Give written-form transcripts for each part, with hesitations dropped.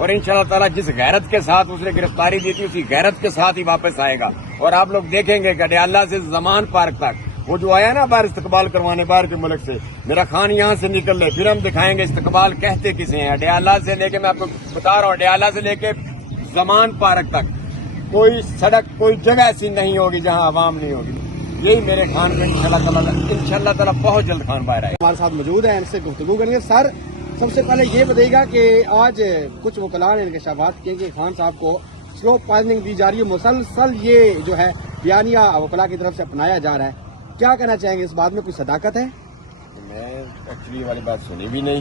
اور انشاءاللہ تعالیٰ جس غیرت کے ساتھ اس نے گرفتاری دی تھی اسی غیرت کے ساتھ ہی واپس آئے گا. اور آپ لوگ دیکھیں گے کہ اڈیالہ سے زمان پارک تک وہ جو آیا نا باہر استقبال کروانے باہر کے ملک سے, میرا خان یہاں سے نکل لے, پھر ہم دکھائیں گے استقبال کہتے کسے ہیں. اڈیالہ سے لے کے, میں آپ کو بتا رہا ہوں, اڈیالہ سے لے کے زمان پارک تک کوئی سڑک کوئی جگہ ایسی نہیں ہوگی جہاں عوام نہیں ہوگی. یہی میرے خان میں انشاءاللہ تعالیٰ بہت جلد خان باہر آئے. ہمارے ساتھ موجود ہیں, ان سے گفتگو کریں گے. سر, سب سے پہلے یہ بتائیے گا کہ آج کچھ وکلاء نے انکشافات کیے کہ خان صاحب کو سلو پوائزننگ دی جا رہی ہے, مسلسل یہ جو ہے بیانیہ وکلاء کی طرف سے اپنایا جا رہا ہے. کیا کہنا چاہیں گے, اس بات میں کوئی صداقت ہے؟ میں ایکچولی والی بات سنی بھی نہیں,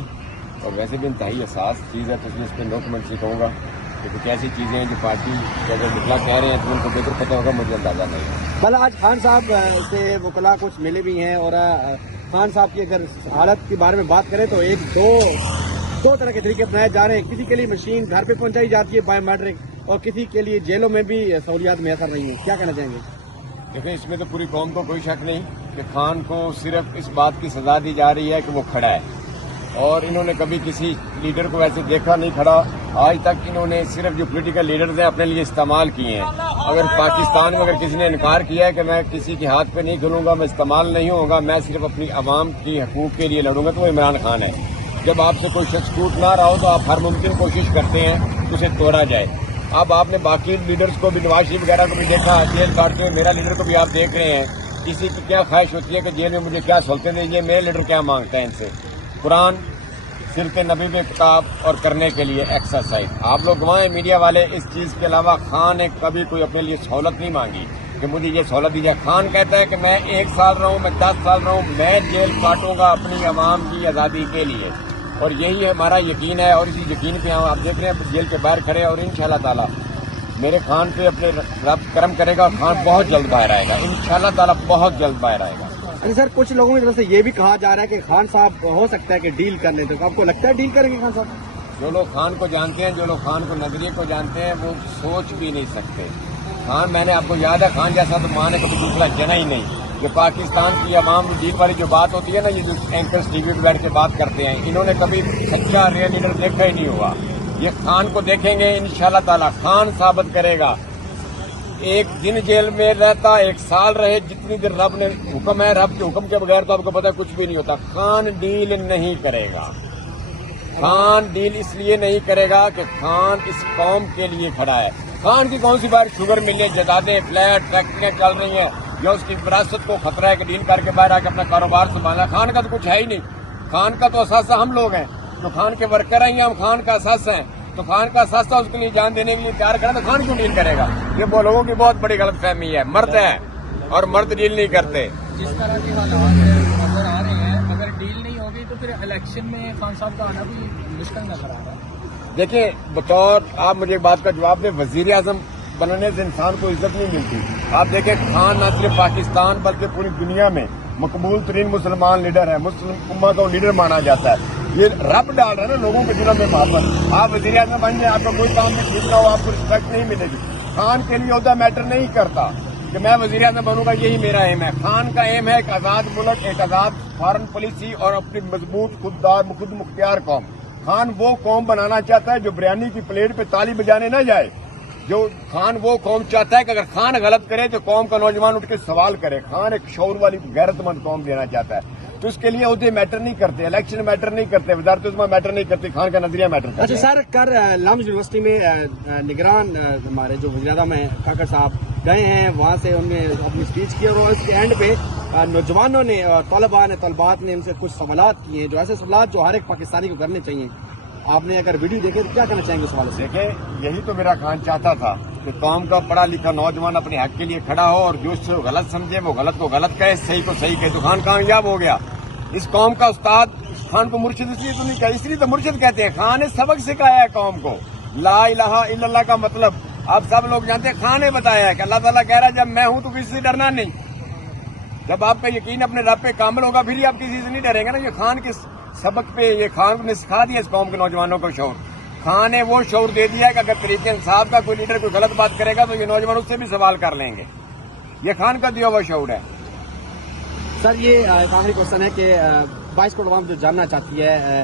اور ویسے بھی انتہائی حساس چیز ہے, تو اس پہ نو کمنٹ سے کہوں گا کہ کچھ ایسی چیزیں ہیں جو پارٹی کے اگر وکلاء کہہ رہے ہیں تو ان کو بہتر پتہ ہوگا, مجھے اندازہ نہیں ہے. بل آج خان صاحب سے وکلاء کچھ ملے بھی ہیں, اور خان صاحب کی اگر حالت کے بارے میں بات کریں تو دو طرح کے طریقے اپنائے جا رہے ہیں. کسی کے لیے مشین گھر پہ پہنچائی جاتی ہے بایو میٹرک, اور کسی کے لیے جیلوں میں بھی سہولیات میسر نہیں ہیں. کیا کہنا چاہیں گے؟ دیکھیں, اس میں تو پوری قوم کو کوئی شک نہیں کہ خان کو صرف اس بات کی سزا دی جا رہی ہے کہ وہ کھڑا ہے, اور انہوں نے کبھی کسی لیڈر کو ویسے دیکھا نہیں کھڑا. آج تک انہوں نے صرف جو پولیٹیکل لیڈرز ہیں اپنے لیے استعمال کیے ہیں. اگر پاکستان میں اگر کسی نے انکار کیا ہے کہ میں کسی کے ہاتھ پہ نہیں کھلوں گا, میں استعمال نہیں ہوں گا, میں صرف اپنی عوام کی حقوق کے لیے لڑوں گا, تو وہ عمران خان ہے. جب آپ سے کوئی شخص ٹوٹ نہ رہا ہو تو آپ ہر ممکن کوشش کرتے ہیں کہ اسے توڑا جائے. اب آپ نے باقی لیڈرز کو بھی, نواز شریف وغیرہ کو بھی دیکھا جیل کاٹتے ہوئے, میرا لیڈر کو بھی آپ دیکھ رہے ہیں. کسی کی کیا خواہش ہوتی ہے کہ جیل میں مجھے کیا سہولتیں دیجیے, میرا لیڈر کیا مانگتا ہے ان سے؟ قرآن, سیرت نبی میں کتاب اور کرنے کے لیے ایکسرسائز. آپ لوگ گواہ ہیں میڈیا والے, اس چیز کے علاوہ خان نے کبھی کوئی اپنے لیے سہولت نہیں مانگی کہ مجھے یہ سہولت دی جائے. خان کہتا ہے کہ میں 1 سال رہوں, میں 10 سال رہوں, میں جیل کاٹوں گا اپنی عوام کی آزادی کے لیے, اور یہی ہمارا یقین ہے. اور اسی یقین پہ ہم آپ دیکھ رہے ہیں جیل کے باہر کھڑے, اور انشاءاللہ تعالیٰ میرے خان پہ اپنے رب کرم کرے گا, خان بہت جلد باہر آئے گا, انشاءاللہ تعالیٰ بہت جلد باہر آئے گا. سر, کچھ لوگوں کی طرف سے یہ بھی کہا جا رہا ہے کہ خان صاحب ہو سکتا ہے کہ ڈیل کر لیں, تو آپ کو لگتا ہے ڈیل کریں گے خان صاحب؟ جو لوگ خان کو جانتے ہیں, جو لوگ خان کو نظریے کو جانتے ہیں, وہ سوچ بھی نہیں سکتے. خان, میں نے آپ کو یاد ہے, خان جیسا تو ماں نے کبھی دوسرا جنا ہی نہیں. جو پاکستان کی عوام ڈیل والی جو بات ہوتی ہے نا, یہ جو اینکرز ٹی وی پہ بیٹھ کے بات کرتے ہیں, انہوں نے کبھی سچا ریئل لیڈر دیکھا ہی نہیں ہوا. یہ خان کو دیکھیں گے انشاءاللہ تعالیٰ, خان ثابت کرے گا. 1 دن جیل میں رہتا, 1 سال رہے, جتنی دیر رب نے حکم ہے, رب کے حکم کے بغیر تو آپ کو پتا ہے کچھ بھی نہیں ہوتا. خان ڈیل نہیں کرے گا. خان ڈیل اس لیے نہیں کرے گا کہ خان اس قوم کے لیے کھڑا ہے. خان کی کون سی بار شوگر ملے, جائیدادیں, فلیٹ, فیکٹریاں چل رہی ہیں, یا اس کی وراثت کو خطرہ ہے کہ ڈیل کر کے باہر آ کے اپنا کاروبار سنبھالا؟ خان کا تو کچھ ہے ہی نہیں. خان کا تو اثاثہ ہم لوگ ہیں, جو خان کے ورکر ہیں, ہم خان کا اثاثہ ہیں. تو خان کا اثاثہ اس کے لیے جان دینے کے لیے تیار کرے تو خان کیوں ڈیل کرے گا؟ یہ وہ لوگوں کی بہت بڑی غلط فہمی ہے. مرد ہے اور مرد ڈیل نہیں کرتے. جس طرح کے حالات نظر آ رہے ہیں, اگر ڈیل نہیں ہوگی تو پھر الیکشن میں خان صاحب کا آنا بھی مشکل نظر آ رہا ہے. دیکھیں, بطور آپ مجھے ایک بات کا جواب دیں, وزیر اعظم بننے سے انسان کو عزت نہیں ملتی. آپ دیکھیں, خان نہ صرف پاکستان بلکہ پوری دنیا میں مقبول ترین مسلمان لیڈر ہے, مسلم امت کا لیڈر مانا جاتا ہے. یہ رب ڈال رہا ہے نا لوگوں کے دلوں میں محبت. آپ وزیر اعظم بن جائیں, آپ کا کوئی کام بھی ٹھیک نہ ہو, آپ کو رسپیکٹ نہیں ملے گی. خان کے لیے عہدہ میٹر نہیں کرتا کہ میں وزیر اعظم بنوں گا, یہی میرا ایم ہے. خان کا ایم ہے ایک آزاد ملک, ایک آزاد فارن پالیسی, اور اپنی مضبوط خود مختار قوم. خان وہ قوم بنانا چاہتا ہے جو بریانی کی پلیٹ پہ تالی بجانے نہ جائے. جو خان وہ قوم چاہتا ہے کہ اگر خان غلط کرے تو قوم کا نوجوان اٹھ کے سوال کرے. خان ایک شعور والی غیرت مند قوم دینا چاہتا ہے, تو اس کے لیے عہدے میٹر نہیں کرتے, الیکشن میٹر نہیں کرتے, وزارت عظمیٰ میٹر نہیں کرتی. خان کا نظریہ میٹر کرتا ہے. اچھا سر, کر لامز یونیورسٹی میں نگران ہمارے جو وزیر اعظم ہیں کاکڑ صاحب گئے ہیں, وہاں سے انہوں نے اپنی اسپیچ کی, اور اس کے اینڈ پہ نوجوانوں نے, طلبات نے ان سے کچھ سوالات کیے, جو ایسے سوالات جو ہر ایک پاکستانی کو کرنے چاہیے. آپ نے اگر ویڈیو دیکھے تو کیا کہنا چاہیں گے اس حوالے سے؟ دیکھیں, یہی تو میرا خان چاہتا تھا کہ قوم کا پڑھا لکھا نوجوان اپنے حق کے لیے کھڑا ہو, اور جو اس سے غلط سمجھے وہ غلط کو غلط کہے, صحیح کو صحیح کہے. تو خان کامیاب ہو گیا. اس قوم کا استاد خان کو مرشد اس لیے تو نہیں کہا, اس لیے تو مرشد کہتے ہیں. خان نے سبق سکھایا ہے قوم کو, لا الہ الا اللہ کا مطلب آپ سب لوگ جانتے ہیں. خان نے بتایا ہے کہ اللہ تعالیٰ کہہ رہا ہے جب میں ہوں تو کسی سے ڈرنا نہیں. جب آپ کا یقین اپنے رب پہ کامل ہوگا پھر ہی آپ کسی سے نہیں ڈریں گے نا. یہ خان کے سبق پہ, یہ خان نے سکھا دیا اس قوم کے نوجوانوں کو شعور. خان نے وہ شعور دے دیا ہے کہ اگر طریق انصاف کا کوئی لیڈر کوئی غلط بات کرے گا تو یہ نوجوان اس سے بھی سوال کر لیں گے. یہ خان کا دیا ہوا شعور ہے. سر, یہ آخری کوشچن ہے کہ 22 کروڑ عوام جو جاننا چاہتی ہے